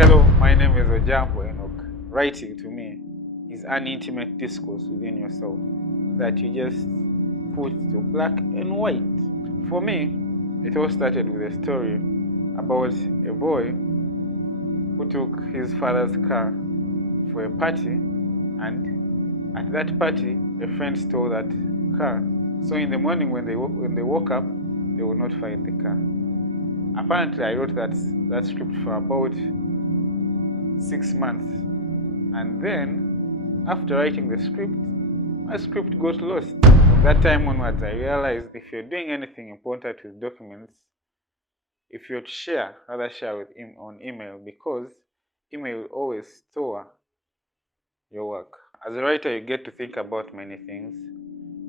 Hello, my name is Ojay. Writing to me is an intimate discourse within yourself that you just put to black and white. For me, it all started with a story about a boy who took his father's car for a party, and at that party, a friend stole that car. So in the morning, when they woke up, they would not find the car. Apparently, I wrote that script for about 6 months, and then after writing the script, my script got lost. From that time onwards, I realized if you're doing anything important with documents, if you're to share, rather share with him on email, because email will always store your work. As a writer, you get to think about many things.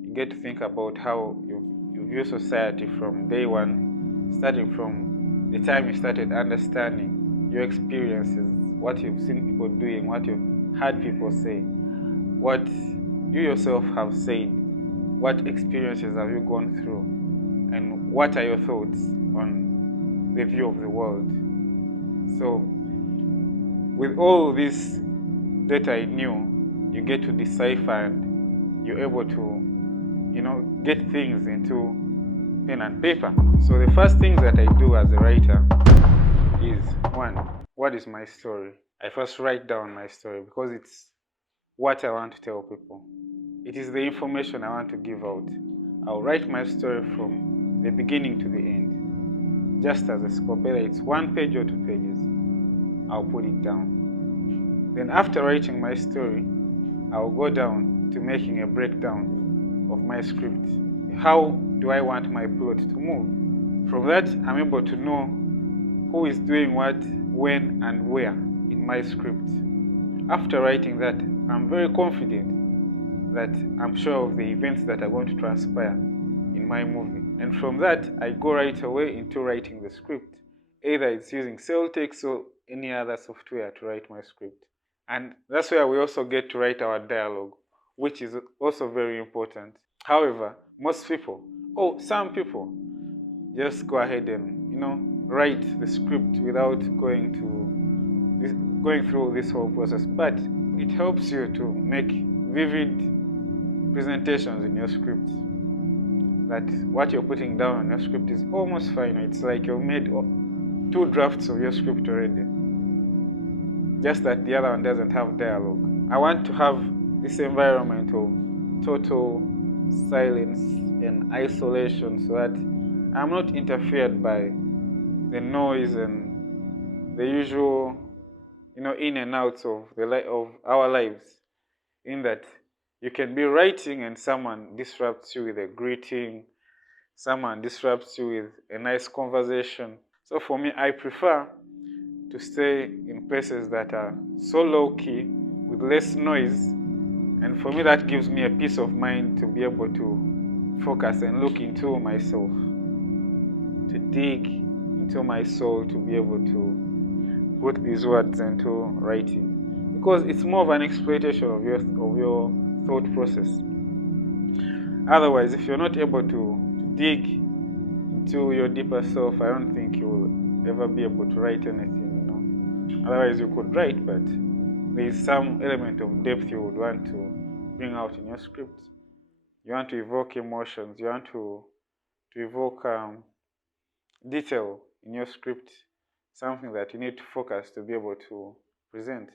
You get to think about how you view society from day one, starting from the time you started understanding your experiences, what you've seen people doing, what you've heard people say, what you yourself have said, what experiences have you gone through, and what are your thoughts on the view of the world. So, with all this data in you, you get to decipher and you're able to, get things into pen and paper. So the first thing that I do as a writer is, one, what is my story? I first write down my story because it's what I want to tell people. It is the information I want to give out. I'll write my story from the beginning to the end, just as a scope, whether it's 1 page or 2 pages. I'll put it down. Then after writing my story, I'll go down to making a breakdown of my script. How do I want my plot to move? From that, I'm able to know who is doing what, when, and where in my script. After writing that, I'm very confident that I'm sure of the events that are going to transpire in my movie. And from that, I go right away into writing the script. Either it's using Celtex or any other software to write my script. And that's where we also get to write our dialogue, which is also very important. However, most people, some people, just go ahead and write the script without going through this whole process. But it helps you to make vivid presentations in your script. That what you're putting down on your script is almost final. It's like you've made 2 drafts of your script already. Just that the other one doesn't have dialogue. I want to have this environment of total silence and isolation so that I'm not interfered by the noise and the usual, in and outs of of our lives. In that you can be writing and someone disrupts you with a greeting, someone disrupts you with a nice conversation. So for me, I prefer to stay in places that are so low-key with less noise, and for me that gives me a peace of mind to be able to focus and look into myself, to dig into my soul, to be able to put these words into writing, because it's more of an exploitation of your thought process. Otherwise, if you're not able to dig into your deeper self, I don't think you will ever be able to write anything. Otherwise, you could write, but there is some element of depth you would want to bring out in your script. You want to evoke emotions. You want to evoke detail in your script, something that you need to focus to be able to present.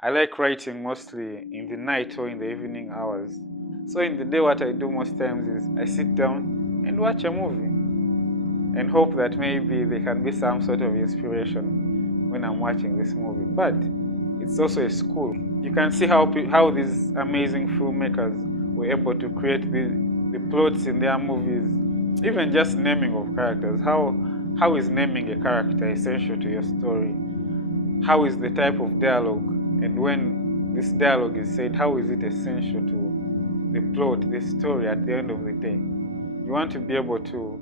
I like writing mostly in the night or in the evening hours. So in the day, what I do most times is I sit down and watch a movie and hope that maybe there can be some sort of inspiration when I'm watching this movie. But it's also a school. You can see how these amazing filmmakers were able to create the plots in their movies, even just naming of characters. How is naming a character essential to your story? How is the type of dialogue, and when this dialogue is said, how is it essential to the plot, the story at the end of the day? You want to be able to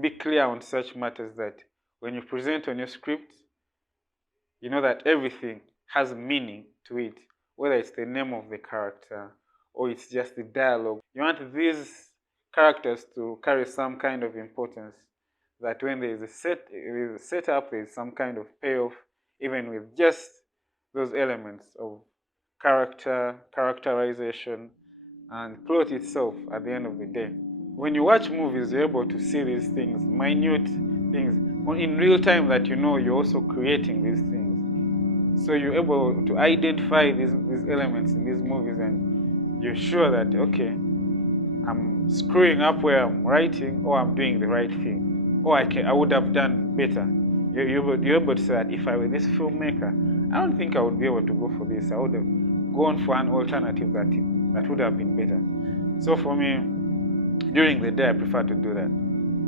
be clear on such matters that when you present on your script, you know that everything has meaning to it, whether it's the name of the character or it's just the dialogue. You want these characters to carry some kind of importance, that when there is a setup, there is some kind of payoff, even with just those elements of characterization, and plot itself at the end of the day. When you watch movies, you're able to see these things, minute things, in real time, that you know you're also creating these things. So you're able to identify these elements in these movies, and you're sure that, okay, I'm screwing up where I'm writing, or I'm doing the right thing, or I would have done better. You're able to say that if I were this filmmaker, I don't think I would be able to go for this. I would have gone for an alternative that would have been better. So for me, during the day, I prefer to do that.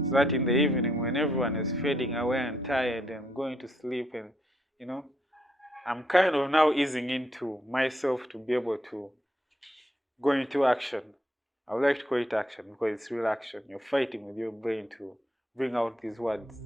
So that in the evening, when everyone is fading away and tired and going to sleep, and I'm kind of now easing into myself to be able to go into action. I would like to call it action because it's real action. You're fighting with your brain to bring out these words.